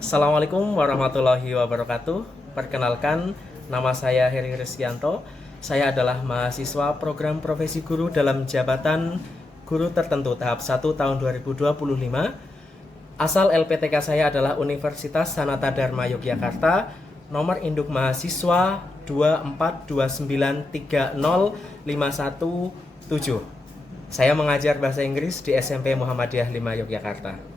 Assalamualaikum warahmatullahi wabarakatuh. Perkenalkan, nama saya Heri Rizkianto. Saya adalah mahasiswa program profesi guru dalam jabatan guru tertentu tahap 1 tahun 2025. Asal LPTK saya adalah Universitas Sanata Dharma Yogyakarta. Nomor induk mahasiswa 242930517. Saya mengajar bahasa Inggris di SMP Muhammadiyah 5 Yogyakarta.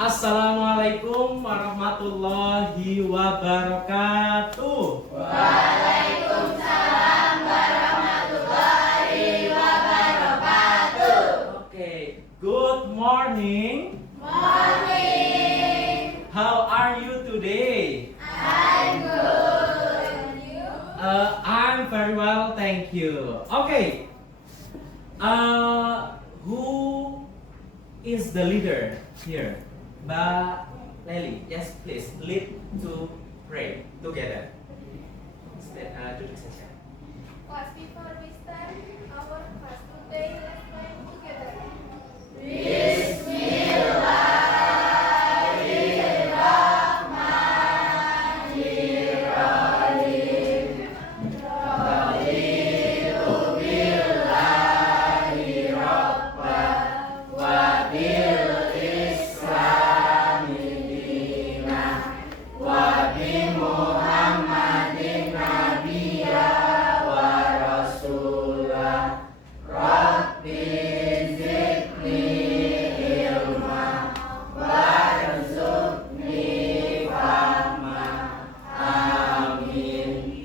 Assalamualaikum warahmatullahi wabarakatuh. Waalaikumsalam warahmatullahi wabarakatuh. Okay, good morning. Morning. How are you today? I'm good. And you? I'm very well, thank you. Okay. Who is the leader here? Mbak Leli, yes please, lead to pray together. Duduk saja. Class, before we start our class today, let's pray together.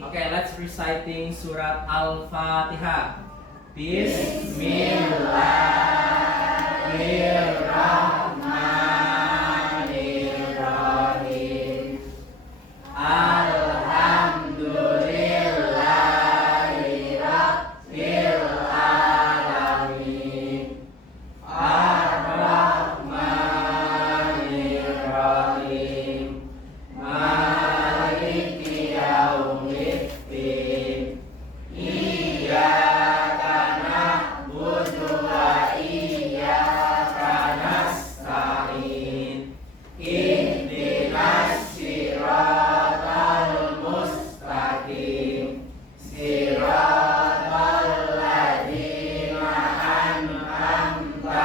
Okay, let's reciting surat Al-Fatihah. Bismillahirrahmanirrahim. Alhamdulillahi Rabbil Alamin. Ar-Rahmanirrahim. Maliki yaumiddin. Iyyaka na'budu wa iyyaka nasta'in. Ihdinas siratal mustaqim. Siratal ladzina an'amta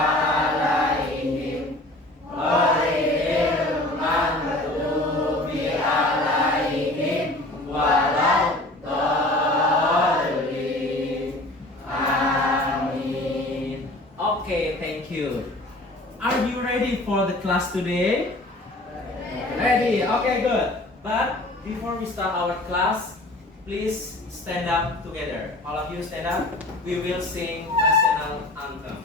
'alaihim. Ghairil maghdubi 'alaihim waladdallin. Amin. Okay, thank you. Are you ready for the class today? Ready. Okay, good. But before we start our class, please stand up together. All of you stand up. We will sing national anthem.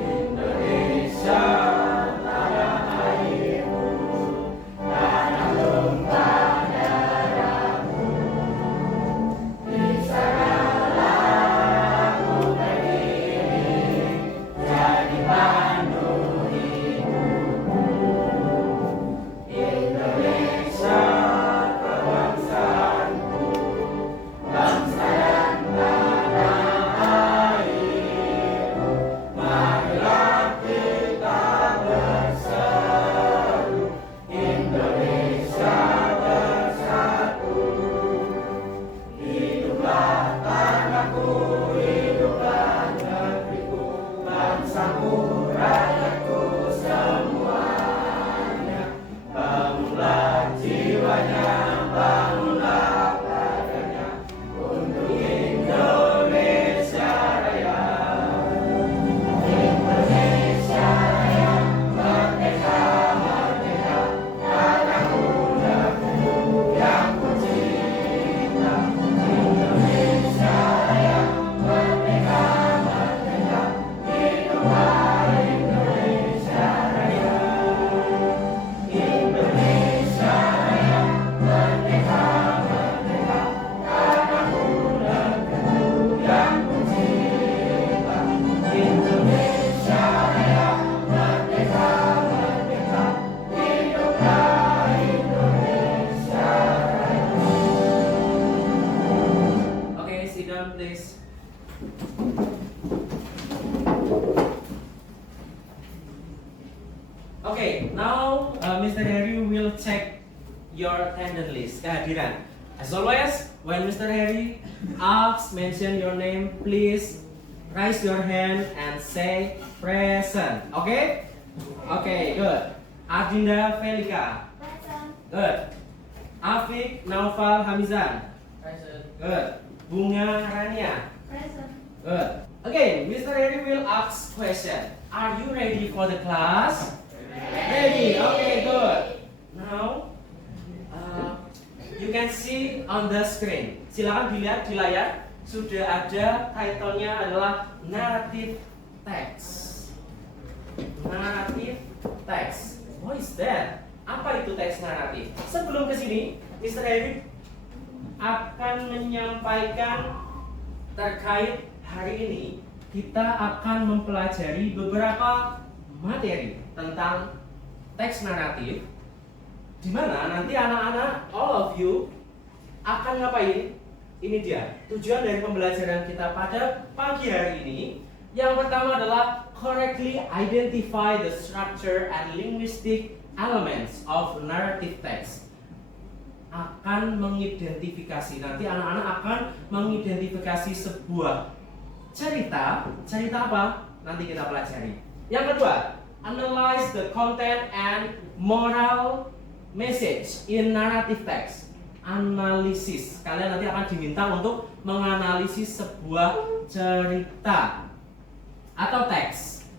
Indonesia tanah airku, tanah tumpah darahmu. Di sanalah aku berdiri, jadi pandu hidupku. Indonesia kebangsaanku, bangsa dan tanah airku. Marilah kita berseru, Indonesia bersatu. Hiduplah tanahku, hiduplah negeriku, bangsaku, rakyatku semuanya. Bangunlah jiwanya, bangunlah badannya, untuk Indonesia Raya. Indonesia Raya, merdeka, merdeka, tanahku, negeriku yang ku cinta. Indonesia Raya, merdeka, merdeka, hiduplah Okay, now Mr. Harry will check your attendance list, kehadiran. As always, when Mr. Harry asks, mention your name, please raise your hand and say present. Okay? Okay, good. Adinda Felika. Present. Good. Afik Naufal Hamizan. Present. Good. Bunga Rania. Present. Good. Again, Mr. Harry will ask question. Are you ready for the class? Ready. Okay, good. Now, you can see on the screen. Silakan dilihat di layar. Sudah ada title-nya adalah narrative text. Narrative text. What is that? Apa itu teks naratif? Sebelum ke sini, Mr. Harry akan menyampaikan terkait hari ini kita akan mempelajari beberapa materi tentang teks naratif, di mana nanti anak-anak, all of you akan ngapain? Ini dia tujuan dari pembelajaran kita pada pagi hari ini. Yang pertama adalah correctly identify the structure and linguistic elements of narrative text. Akan mengidentifikasi, nanti anak-anak akan mengidentifikasi sebuah cerita apa? Nanti kita pelajari. Yang kedua, analyze the content and moral message in narrative text. Analisis. Kalian nanti akan diminta untuk menganalisis sebuah cerita atau teks.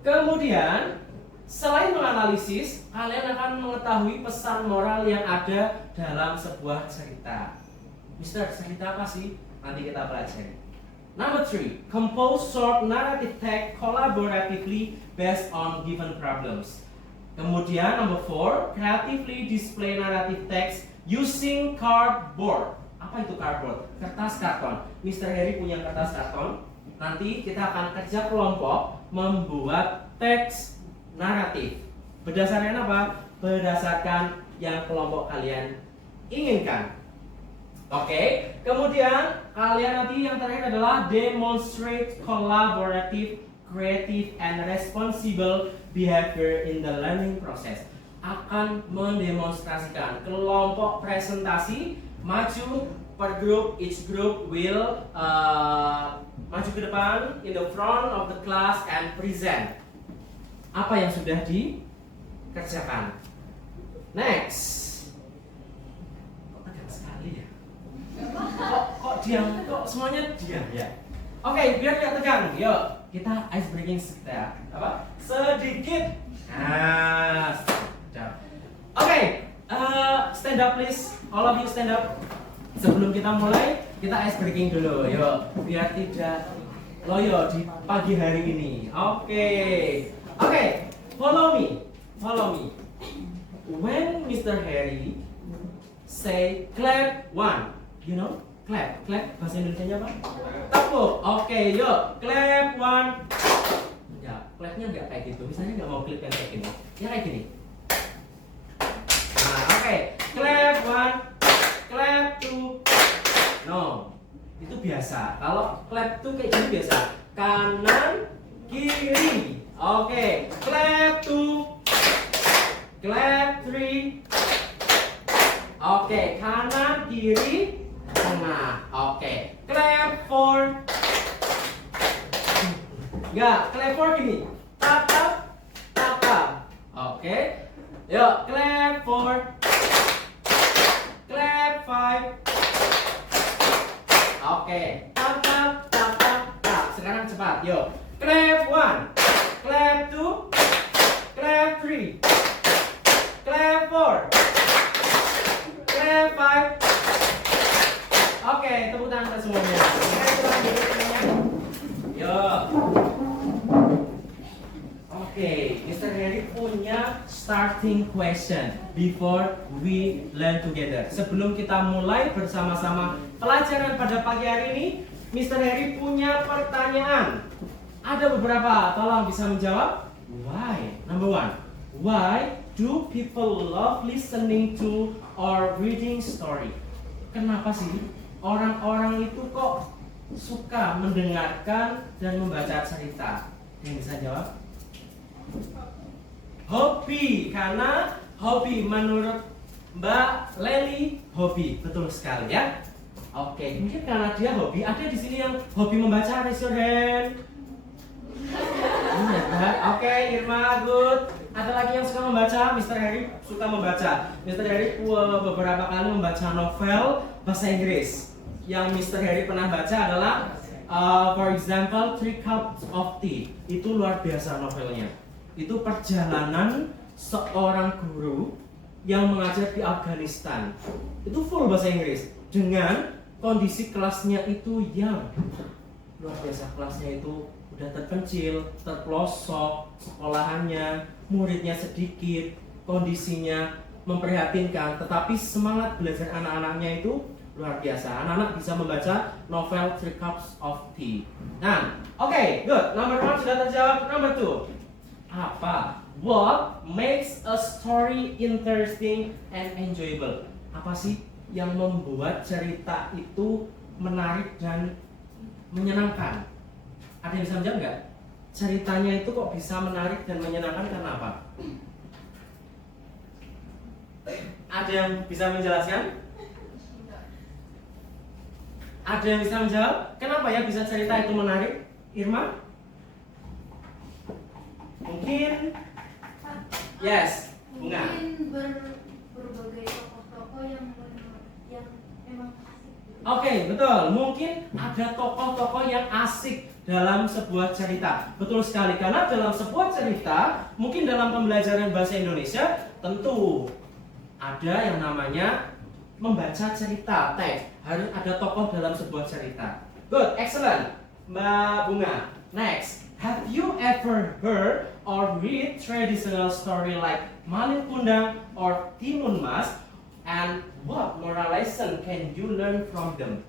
Kemudian, selain menganalisis, kalian akan mengetahui pesan moral yang ada dalam sebuah cerita. Mister, cerita apa sih? Nanti kita pelajari. Number 3, compose short narrative text collaboratively based on given problems. Kemudian number 4, creatively display narrative text using cardboard. Apa itu cardboard? Kertas karton. Mr. Harry punya kertas karton. Nanti kita akan kerja kelompok membuat teks naratif. Berdasarkan apa? Berdasarkan yang kelompok kalian inginkan. Oke, kemudian kalian nanti yang terakhir adalah demonstrate collaborative, creative, and responsible behavior in the learning process. Akan mendemonstrasikan kelompok presentasi, maju per group, each group will maju ke depan in the front of the class and present apa yang sudah dikerjakan. Next. Kok tegang sekali ya? Kok diam? Kok semuanya diam ya? Oke, biar tidak tegang. Yuk, kita ice breaking sedikit. Nah, oke, stand up please. All of you stand up. Sebelum kita mulai, kita ice breaking dulu. Yuk, biar tidak loyo di pagi hari ini. Oke, follow me. When Mr. Harry say clap one, you know, clap bahasa Indonesianya apa? Tepuk. Oke, yuk, clap one. Ya, clapnya nggak kayak gitu. Misalnya nggak mau clap yang kayak gini, ya kayak gini. Nah, oke, clap one, clap two. No, itu biasa. Kalau clap tuh kayak gini biasa. Kanan, kiri. Oke, clap two, clap three. Oke, kanan, kiri, tengah. Oke, clap four. Enggak, clap four gini. Tatap. Oke. Yuk, clap four. Clap five. Oke, tatap. Sekarang cepat, yuk. Clap one. Clap two. Clap three. Clap four. Clap five. Oke, tepuk tangan untuk semuanya. Yuk. Oke, Mr. Harry punya starting question before we learn together. Sebelum kita mulai bersama-sama pelajaran pada pagi hari ini, Mr. Harry punya pertanyaan. Ada beberapa, tolong bisa menjawab. Why? Number 1. Why do people love listening to or reading story? Kenapa sih orang-orang itu kok suka mendengarkan dan membaca cerita? Yang bisa jawab? Hobi, karena hobi menurut Mbak Leli hobi, betul sekali ya. Oke, mungkin karena dia hobi, ada di sini yang hobi membaca, raise your hand. Iya kan? Oke, Irma, good. Ada lagi yang suka membaca? Mr. Harry suka membaca. Mr. Harry beberapa kali membaca novel bahasa Inggris. Yang Mr. Harry pernah baca adalah for example, Three Cups of Tea. Itu luar biasa novelnya. Itu perjalanan seorang guru yang mengajar di Afghanistan. Itu full bahasa Inggris dengan kondisi kelasnya itu yang luar biasa. Kelasnya itu udah terpencil, terpelosok, sekolahannya, muridnya sedikit, kondisinya memprihatinkan, tetapi semangat belajar anak-anaknya itu luar biasa. Anak-anak bisa membaca novel Three Cups of Tea. Nah, oke, good. Number 1 sudah terjawab. Number 2, apa? What makes a story interesting and enjoyable? Apa sih yang membuat cerita itu menarik dan menyenangkan? Ada yang bisa menjawab nggak? Ceritanya itu kok bisa menarik dan menyenangkan karena apa? Ada yang bisa menjelaskan? Ada yang bisa menjawab? Kenapa ya bisa cerita itu menarik? Irma? Mungkin? Yes, Bunga. Mungkin berbagai tokoh-tokoh yang memang asik. Oke, betul. Mungkin ada tokoh-tokoh yang asik dalam sebuah cerita. Betul sekali, karena dalam sebuah cerita, mungkin dalam pembelajaran bahasa Indonesia, tentu ada yang namanya membaca cerita, teks. Harus ada tokoh dalam sebuah cerita. Good, excellent, Mbak Bunga. Next, have you ever heard or read traditional story like Malin Kundang or Timun Mas? And what moral lesson can you learn from them?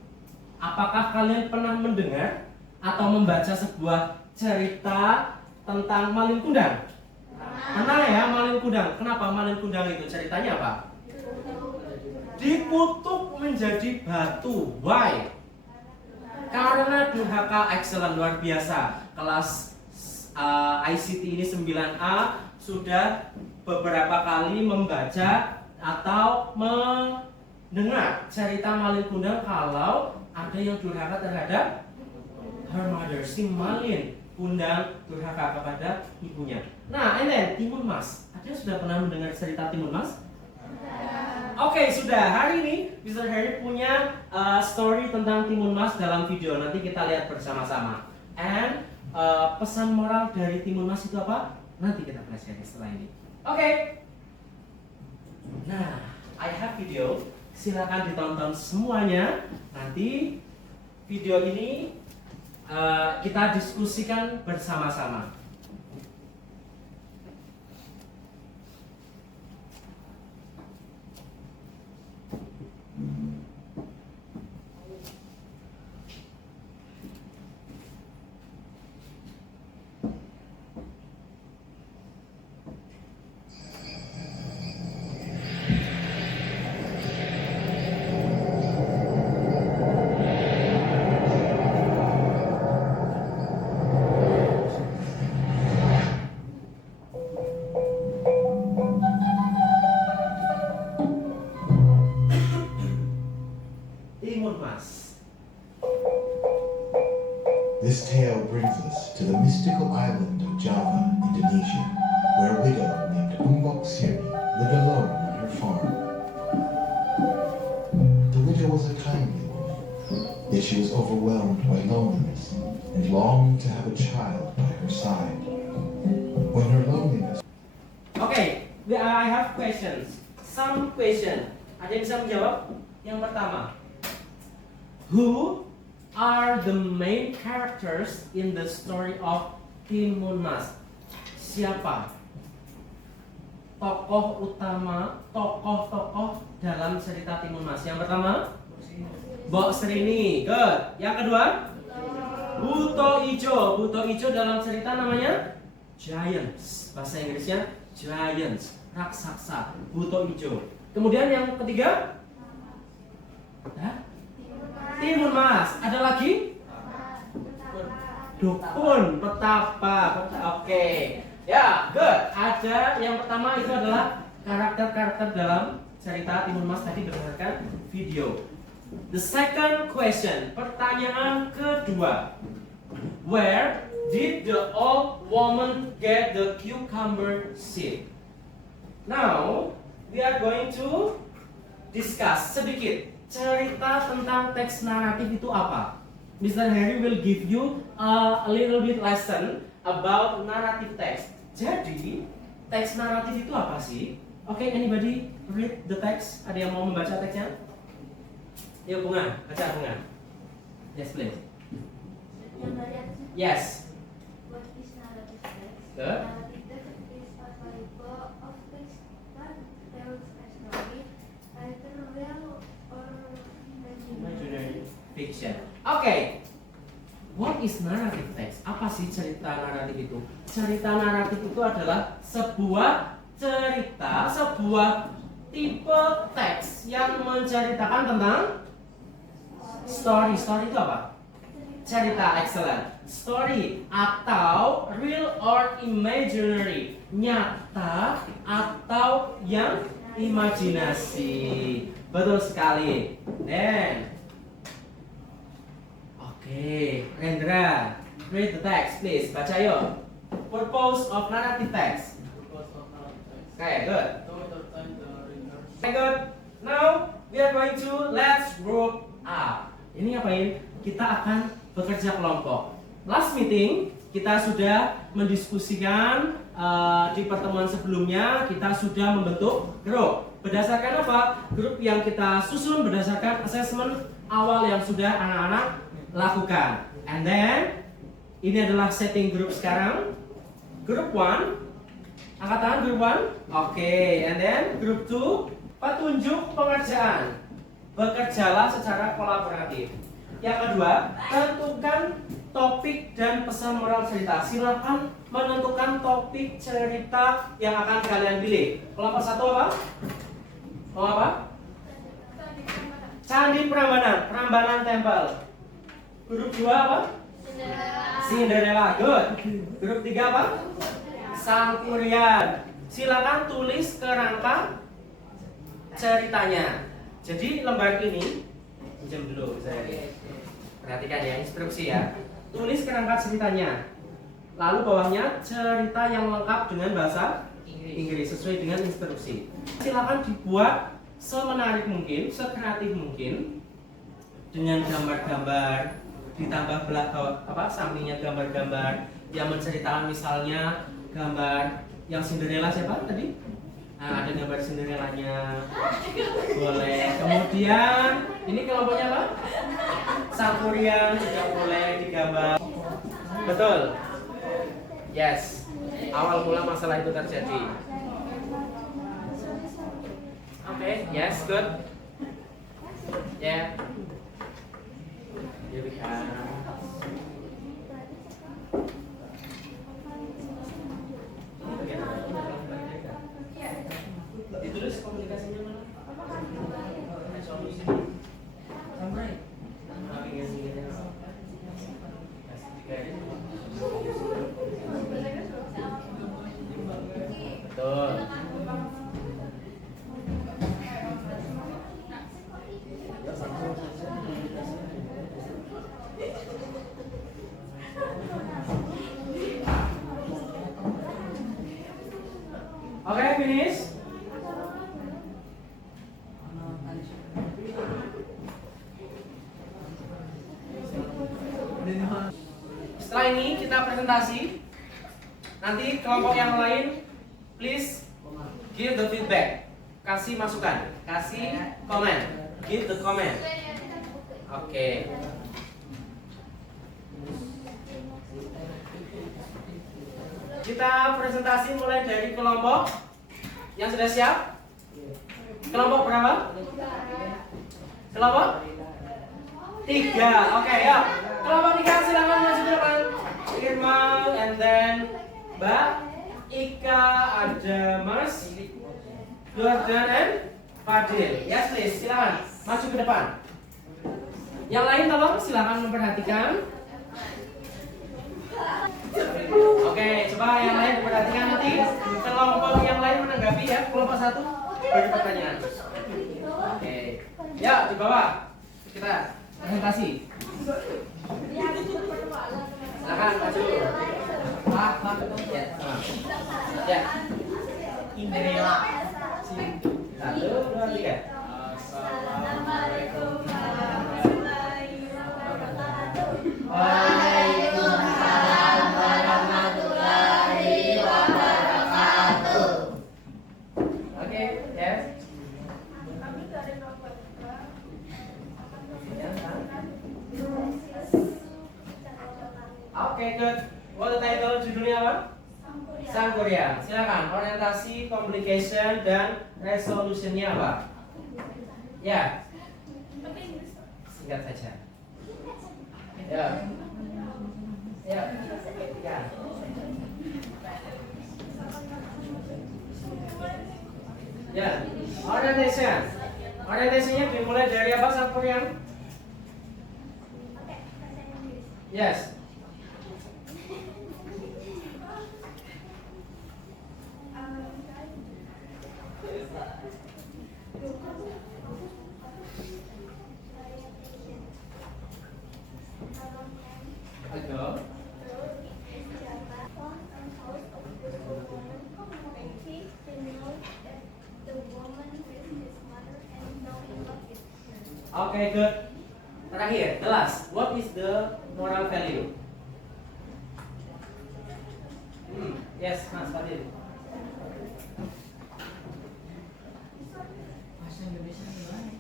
Apakah kalian pernah mendengar atau membaca sebuah cerita tentang Malin Kundang? Pernah ya, Malin Kundang. Kenapa Malin Kundang itu? Ceritanya apa? Dikutuk menjadi batu. Why? Karena durhaka. Excellent, luar biasa. Kelas ICT ini 9A sudah beberapa kali membaca atau mendengar cerita Malin Kundang kalau ada yang durhaka terhadap her mother, si Malin Kundang durhaka kepada ibunya. Nah, and then Timun Mas. Ada yang sudah pernah mendengar cerita Timun Mas? Oke, sudah. Hari ini Mr. Harry punya story tentang Timun Mas dalam video. Nanti kita lihat bersama-sama. And pesan moral dari Timun Mas itu apa? Nanti kita pelajari setelah ini. Oke. Nah, I have video. Silakan ditonton semuanya. Nanti video ini kita diskusikan bersama-sama. Timun Mas. This tale brings us to the mystical island of Java, Indonesia, where a widow named Umbok Siri lived alone on her farm. The widow was a kindly woman, yet she was overwhelmed by loneliness and longed to have a child by her side. When her loneliness Okay, I have questions. Some question. Ada yang bisa menjawab? Yang pertama, who are the main characters in the story of Timun Mas? Siapa tokoh utama, tokoh-tokoh dalam cerita Timun Mas? Yang pertama, Mbok Srini. Good. Yang kedua, Buto Ijo. Buto Ijo dalam cerita namanya Giants. Bahasa Inggrisnya Giants, raksasa. Buto Ijo. Kemudian yang ketiga, Timun Mas. Ada lagi? Dukun, petapa. Oke. Ya, good. Ada yang pertama itu adalah karakter-karakter dalam cerita Timun Mas tadi berdasarkan video. The second question, pertanyaan kedua. Where did the old woman get the cucumber seed? Now, we are going to discuss sedikit cerita tentang teks naratif itu apa. Mr. Harry will give you a little bit lesson about narrative text. Jadi, teks naratif itu apa sih? Okay, anybody read the text? Ada yang mau membaca teksnya? Yuk, Bunga, baca Bunga. Yes, please. Yang dari atas. Yes. What is narrative text? Good. Narrative text is a variable of text that tells a story, either real or imaginary. Fiction. Okay. What is narrative text? Apa sih cerita naratif itu? Cerita naratif itu adalah sebuah cerita, sebuah tipe teks yang menceritakan tentang story. Story itu apa? Cerita, excellent. Story atau real or imaginary, nyata atau yang imajinasi. Betul sekali. Then, oke, Rendra, read the text, please. Baca yuk. Purpose of narrative text. Okay, good. Okay, good. Now we are going to let's group up. Ini ngapain? Kita akan bekerja kelompok. Last meeting kita sudah mendiskusikan di pertemuan sebelumnya kita sudah membentuk grup. Berdasarkan apa? Grup yang kita susun berdasarkan assessment awal yang sudah anak-anak lakukan. And then ini adalah setting grup sekarang. Grup 1, angkat tangan grup 1. Oke, and then grup 2, petunjuk pengerjaan. Bekerjalah secara kolaboratif. Yang kedua, tentukan topik dan pesan moral cerita. Silakan menentukan topik cerita yang akan kalian pilih. Kelompok 1 apa? Mau apa? Candi Prambanan, Prambanan Temple. Grup 2 apa? Cinderella, good. Grup 3 apa? Sang Kurian. Silakan tulis kerangka ceritanya. Jadi lembar ini, pinjam dulu saya. Perhatikan ya, instruksi ya. Tulis kerangka ceritanya. Lalu bawahnya cerita yang lengkap dengan bahasa Inggris sesuai dengan instruksi. Silakan dibuat semenarik mungkin, sekreatif mungkin dengan gambar-gambar, ditambah sampingnya gambar-gambar yang menceritakan misalnya gambar yang Cinderella siapa tadi? Nah, ada gambar Cinderellanya. Boleh. Kemudian ini kelompoknya apa? Sang Kurian juga boleh digambar. Betul. Yes. Awal mula masalah itu terjadi. Oke, yes, good. Yeah. Here we are. Ditulis komunikasinya mana? Solusi. Sampai. Betul. Oke, finish. Setelah ini kita presentasi. Nanti kelompok yang lain, please give the feedback. Kasih masukan, kasih komen, give the comment. Oke. Kita presentasi mulai dari kelompok yang sudah siap. Kelompok berapa? Kelompok 3. Oke, ya. Kelompok 3 silakan maju ke depan. Irma, and then Mbak Ika, ada Mas Jordan and Fadil. Yes, please, silakan maju ke depan. Yang lain tolong silakan memperhatikan. Oke, coba yang lain perhatikan nanti kelompok yang lain menanggapi ya. Kelompok satu beri pertanyaan. Oke, ya di bawah kita presentasi. Silakan maju. Ya. Cinderella. 1, 2, 3. Assalamualaikum warahmatullahi wabarakatuh. Waalaikumsalam warahmatullahi wabarakatuh. Oke, yes. Kami dari nomor 2. Oke, good. What the title judulnya apa? Sangkuriang. Silakan. Orientasi, communication, dan resolutionnya apa? Ya. Singkat saja. Ya. Ya. Ya. Ya. Orientation. Orientationnya dimulai dari apa, Sangkuriang? Yes. Ago. Okay, good. Terakhir, the last. What is the moral value? Yes, Mas Fadil. Bahasa Indonesia gimana?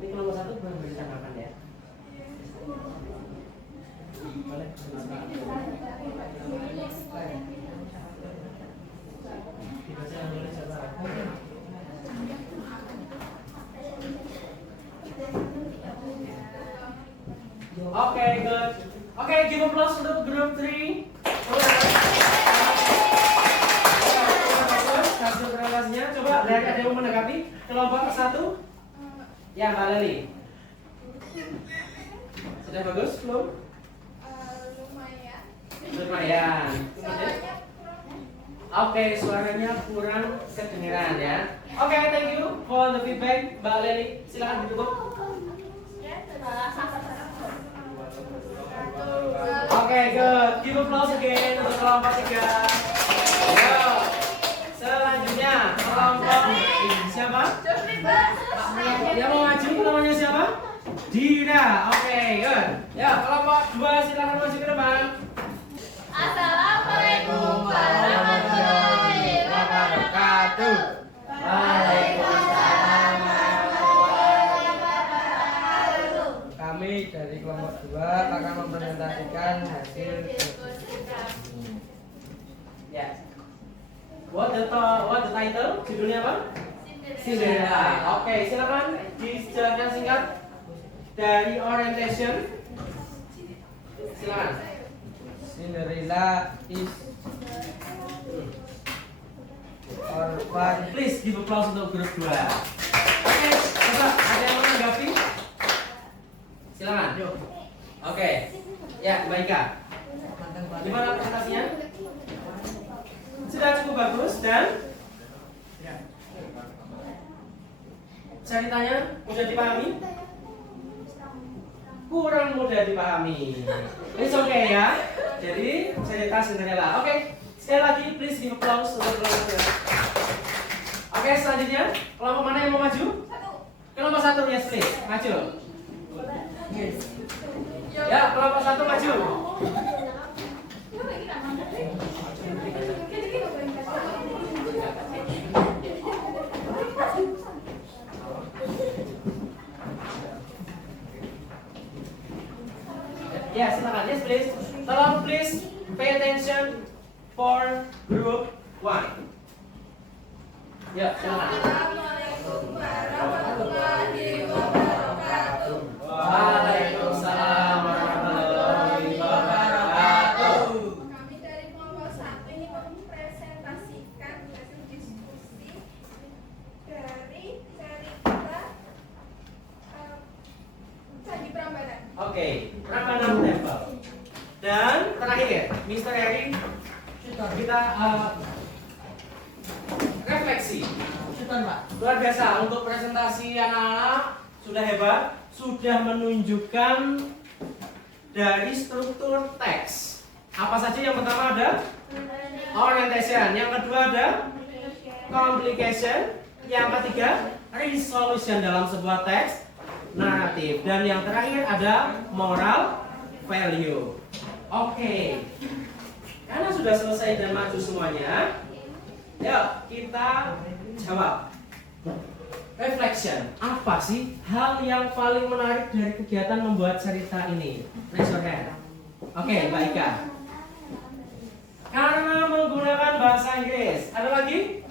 Ini kelompok satu belum disertakan ya? Boleh. Dibaca yang nulis siapa? Oke, good. Oke, give applause untuk group 3. Hasil presentasinya. Coba dari ada yang menanggapi kelompok satu. Ya, Mbak Leli. Sudah bagus belum? Lumayan. Lumayan. Oke, suaranya kurang kedengeran ya. Oke, thank you for the feedback, Mbak Leli. Silakan ditutup. Oke, good. Give applause again untuk kelompok 3. Yo. Selanjutnya kelompok siapa? Yang mau maju namanya siapa? Dira. Oke, good. Ya, kelompok 2 silakan maju ke depan. Assalamualaikum warahmatullahi wabarakatuh. Waalaikumsalam warahmatullahi wabarakatuh. Kami dari kelompok 2 akan mempresentasikan hasil Ya. What the title? Judulnya apa? Cinderella. Oke, silakan dijelaskan singkat dari orientation. Silakan. Cinderella is orphan. Please give applause untuk grup 2. Oke, coba ada yang menanggapi? Silakan. Oke. Ya, Mbak Ika. Gimana presentasinya? Sudah cukup bagus dan ceritanya mudah dipahami? Kurang mudah dipahami. It's okay ya. Jadi cerita Cinderella. Oke, sekali lagi please give applause untuk kelompok 2. Oke, selanjutnya kelompok mana yang mau maju? Kelompok 1, yes please, maju. Ya, kelompok 1 maju. Ya, silakan. Yes, please. Tolong please pay attention for group 1. Ya, silakan. Assalamualaikum warahmatullahi wabarakatuh. Waalaikumsalam warahmatullahi wabarakatuh. Kami dari kelompok 1 ini mempresentasikan hasil diskusi dari cerita Oke, rakanan table. Dan terakhir, Mr. Harry, kita refleksi. Luar biasa untuk presentasi anak-anak, sudah hebat, sudah menunjukkan dari struktur teks. Apa saja? Yang pertama ada orientation, yang kedua ada complication, yang ketiga resolution dalam sebuah teks naratif, dan yang terakhir ada moral value. Oke, karena sudah selesai dan maju semuanya, yuk kita jawab. Reflection, apa sih hal yang paling menarik dari kegiatan membuat cerita ini? Raise your hand. Oke, Mbak Ika. Karena menggunakan bahasa Inggris. Ada lagi?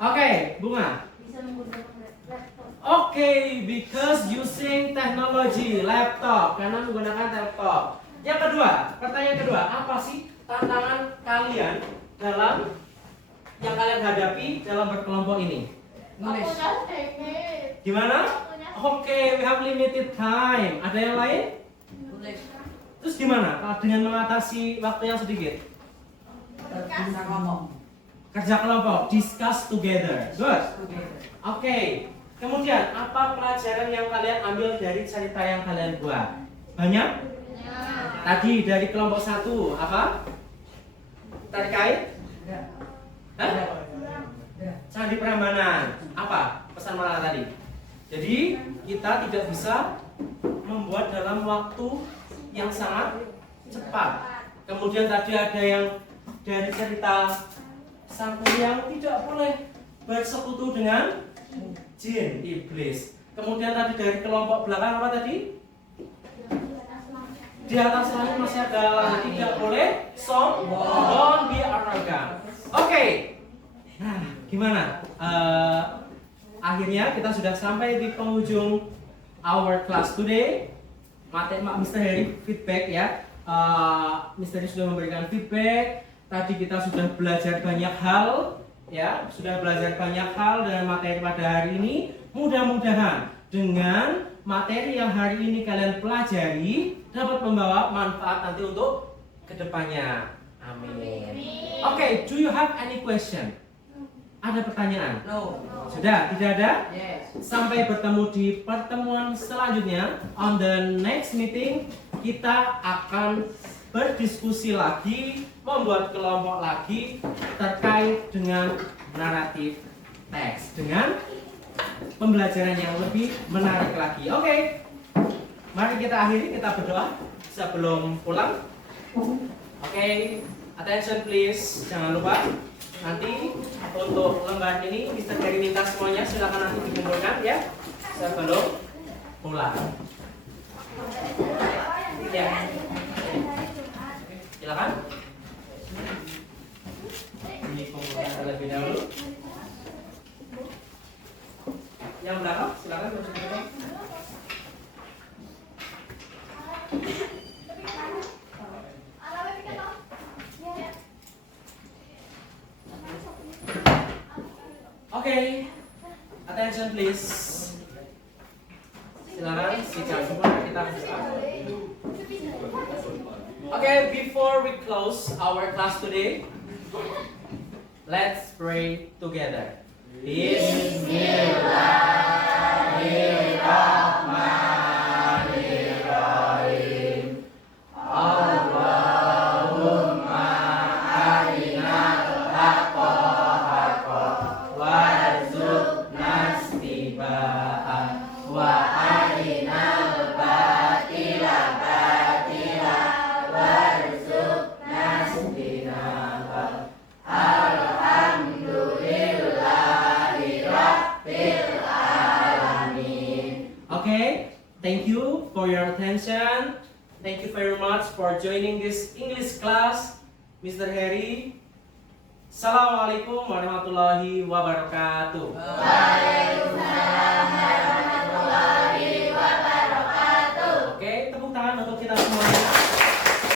Oke, Bunga. Bisa menggunakan laptop. Oke, because using technology, laptop, karena menggunakan laptop. Yang kedua, pertanyaan kedua, apa sih tantangan kalian dalam yang kalian hadapi dalam berkelompok ini? Nulis. Gimana? Oke, we have limited time. Ada yang lain? Nulis. Terus gimana kalau dengan mengatasi waktu yang sedikit? Bisa ngomong. Kerja kelompok, discuss together. Good. Oke. Kemudian, apa pelajaran yang kalian ambil dari cerita yang kalian buat? Banyak? Tadi dari kelompok 1, apa? Terkait? Hah? Candi Prambanan. Apa pesan moral tadi? Jadi, kita tidak bisa membuat dalam waktu yang sangat cepat. Kemudian tadi ada yang dari cerita sang yang tidak boleh bersekutu dengan jin, iblis. Kemudian tadi dari kelompok belakang apa tadi? Di atas langit masih ada langit, tidak boleh sombong, don't be arrogant. Oke. Nah, gimana? Akhirnya kita sudah sampai di penghujung our class today. Mr. Harry feedback ya. Mr. Harry sudah memberikan feedback. Tadi kita sudah belajar banyak hal, ya, sudah belajar banyak hal dengan materi pada hari ini. Mudah-mudahan dengan materi yang hari ini kalian pelajari dapat membawa manfaat nanti untuk kedepannya. Amin. Oke, do you have any question? Ada pertanyaan? No. Sudah, tidak ada? Yes. Sampai bertemu di pertemuan selanjutnya. On the next meeting, kita akan berdiskusi lagi, membuat kelompok lagi terkait dengan naratif teks, dengan pembelajaran yang lebih menarik lagi. Oke, mari kita akhiri, kita berdoa sebelum pulang. Oke, attention please, jangan lupa nanti untuk lembar ini Mr. Harry minta semuanya silakan nanti dikumpulkan ya sebelum pulang. Ya, silakan. Dikumpulkan terlebih dahulu. Yang belakang silakan masuk ke depan. Okay, attention please. Silakan sikat semua kita buka. Okay, before we close our class today, let's pray together. Bismillahirrahmanirrahim. Allahumma arinal haqqa haqqan warzuqna ittiba'ah wa arinal batila batila warzuqna ijtinabah. Alhamdulillahi rabbil alamin. Okay, thank you for your attention. Thank you very much for joining this English class, Mr. Harry. Assalamualaikum warahmatullahi wabarakatuh. Waalaikumsalam warahmatullahi wabarakatuh. Oke, tepuk tangan untuk kita semuanya.